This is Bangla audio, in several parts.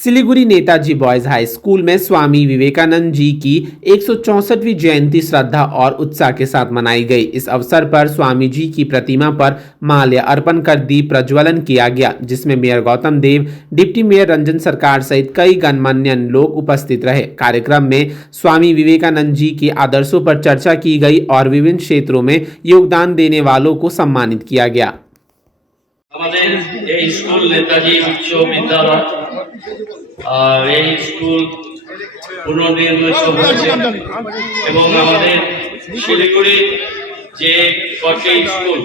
Siliguri Netaji boys high school में स्वामी विवेकानंद जी की 164वीं जयंती श्रद्धा और उत्साह के साथ मनाई गई। इस अवसर पर स्वामी जी की प्रतिमा पर माल्य अर्पण कर दीप प्रज्वलन किया गया, जिसमें मेयर गौतम देव, डिप्टी मेयर रंजन सरकार सहित कई गणमान्य लोग उपस्थित रहे। कार्यक्रम में स्वामी विवेकानंद जी के आदर्शों पर चर्चा की गई और विभिन्न क्षेत्रों में योगदान देने वालों को सम्मानित किया गया। আমাদের এই স্কুল নেতাজি উচ্চ বিদ্যালয় আর এই স্কুল পুনর্নির্মিত হয়েছে এবং আমাদের শিলিগুড়ির যে কটি স্কুল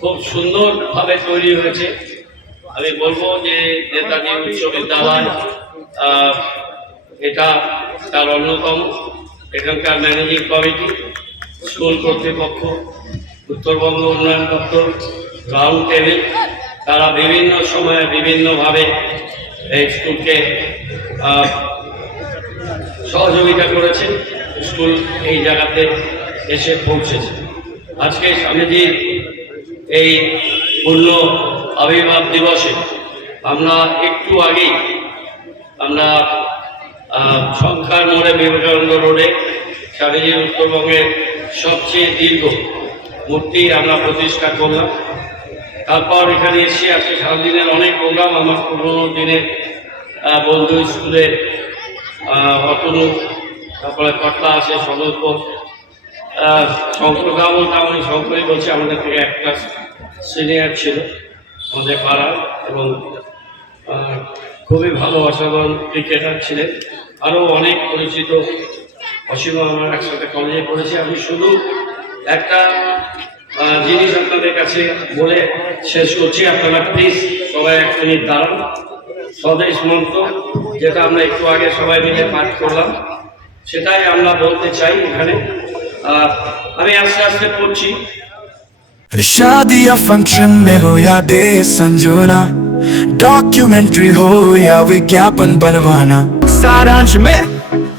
খুব সুন্দরভাবে তৈরি হয়েছে। আমি বলবো যে নেতাজি উচ্চ বিদ্যালয় এটা তার অন্যতম। এখানকার ম্যানেজিং কমিটি, স্কুল কর্তৃপক্ষ, উত্তরবঙ্গ উন্নয়ন দপ্তর, গ্রাউন্ড টেবিল, তারা বিভিন্ন সময়ে বিভিন্নভাবে এই স্কুলকে সহযোগিতা করেছে। স্কুল এই জায়গাতে এসে পৌঁছেছে। আজকে স্বামীজির এই পূর্ণ আবির্ভাব দিবসে আমরা একটু আগেই আমরা সংখ্যার মোড়ে বিবেকানন্দ রোডে স্বামীজির উত্তরবঙ্গের সবচেয়ে দীর্ঘ মূর্তি আমরা প্রতিষ্ঠা করলাম। তারপর এখানে এসে আজকে সারাদিনের অনেক প্রোগ্রাম, আমার পুরোনো দিনের বন্ধু স্কুলের অতনু, তারপরে কটলা আছে, সদস্য শঙ্কর বলতে আমি শঙ্করই বলছি, আমাদের থেকে একটা সিনিয়র ছিল আমাদের পাড়ার এবং খুবই ভালো অসাধারণ ক্রিকেটার ছিলেন। আরও অনেক পরিচিত অসীম আমরা একসাথে কলেজে পড়েছি। আমি শুধু একটা জিনিস আপনাদের কাছে বলে শেষ করছি, আপনারা প্লিজ সবাই এক মিনিট দাঁড়ান। স্বদেশ মন্ত্র যেটা আমরা একটু আগে সবাই মিলে পাঠ করলাম, সেটাই আমরা বলতে চাই এখানে। আমি আস্তে আস্তে পড়ছি। शादी या फंक्शन में हो या डे संजोना, डॉक्यूमेंट्री हो या विज्ञापन बनवाना, सारांश में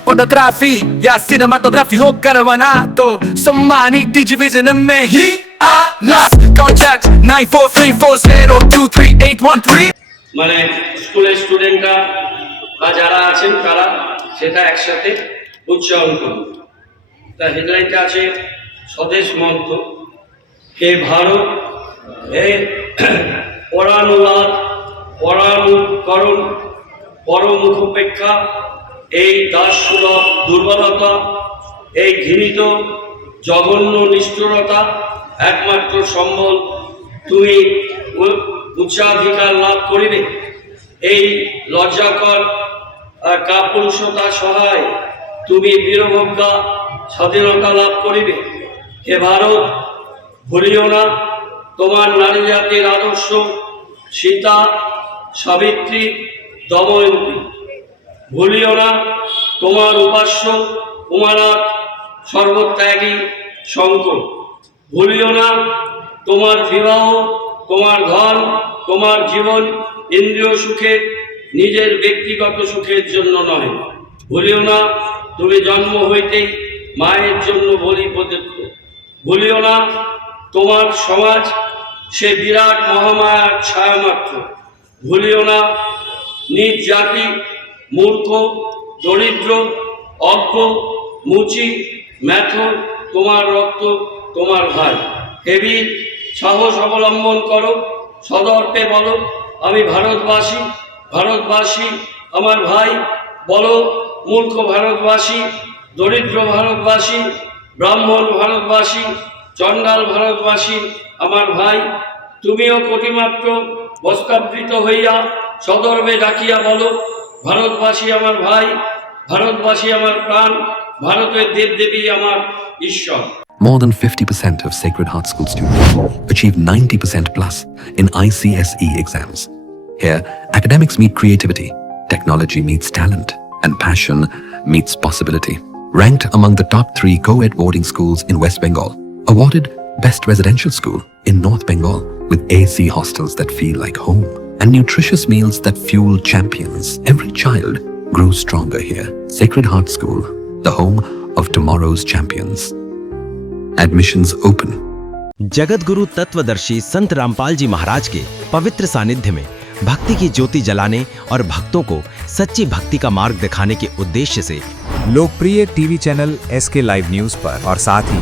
फोटोग्राफी या सिनेमाटोग्राफी हो करवाना तो सम्मानित डिजिविजन में ही आना। कॉन्टैक्ट 9434023813। মানে স্কুলের স্টুডেন্টরা বা যারা আছেন তারা সেটা একসাথে উচ্চারণ করুন। তার হেডলাইনটা আছে স্বদেশ মন্ত্র। হে ভারত, হে পরানুবাদ, পরানুকরণ, পরমুখপেক্ষা, এই দাসসুলভ দুর্বলতা, এই ঘৃণিত জঘন্য নিষ্ঠুরতা একমাত্র সম্বল তুমি উচ্চাধিকার লাভ করিবে। এই লজ্জাকর কাপুরুষতা সহায় তুমি বীরভোগ্যা স্বাধীনতা লাভ করিবে। হে ভারত, ভুলিও না তোমার নারী জাতির আদর্শ, সীতা, সাবিত্রী, দময়ন্তী। ভুলিও না তোমার উপাস্য উমানাথ, সর্বত্যাগী শঙ্কর। ভুলিও না তোমার বিবাহ, তোমার ধন, তোমার জীবন ইন্দ্রিয় সুখে, নিজের ব্যক্তিগত সুখের জন্য নয়। ভুলিও না তুমি জন্ম হইতেই মায়ের জন্য বলি প্রদত্ত। ভুলিও না তোমার সমাজ সে বিরাট মহামায়ার ছায়া মাত্র। ভুলিও না নিজ জাতি মূর্খ, দরিদ্র, অজ্ঞ, মুচি, ম্যাথর, তোমার রক্ত, তোমার ভাই। হে বীর, সাহস অবলম্বন করো, সদর্পে বলো আমি ভারতবাসী। ভারতবাসী আমার ভাই। বলো মূর্খ ভারতবাসী, দরিদ্র ভারতবাসী, ব্রাহ্মণ ভারতবাসী, চণ্ডাল ভারতবাসী আমার ভাই। তুমিও কোটিমাত্র বস্ত্রাবৃত হইয়া সদর্পে ডাকিয়া বলো ভারতবাসী আমার ভাই, ভারতবাসী আমার প্রাণ, ভারতের দেবদেবী আমার ঈশ্বর। More than 50% of Sacred Heart School students achieve 90% plus in ICSE exams. Here, academics meet creativity, technology meets talent, and passion meets possibility. Ranked among the top 3 co-ed boarding schools in West Bengal, awarded Best Residential School in North Bengal with AC hostels that feel like home, and nutritious meals that fuel champions. Every child grows stronger here. Sacred Heart School, the home of tomorrow's champions. Admissions open. Jagat Guru तत्वदर्शी संत रामपाल जी महाराज के पवित्र सानिध्य में भक्ति की ज्योति जलाने और भक्तों को सच्ची भक्ति का मार्ग दिखाने के उद्देश्य से लोकप्रिय TV channel SK live news पर और साथ ही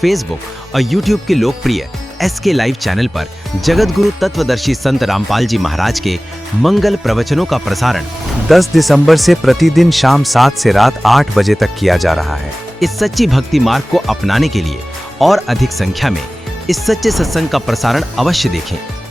फेसबुक और यूट्यूब के लोकप्रिय SK लाइव चैनल पर जगत गुरु तत्वदर्शी संत रामपाल जी महाराज के मंगल प्रवचनों का प्रसारण 10 दिसंबर से प्रतिदिन शाम 7 से रात 8 बजे तक किया जा रहा है। इस सच्ची भक्ति मार्ग को अपनाने के लिए और अधिक संख्या में इस सच्चे सत्संग का प्रसारण अवश्य देखें।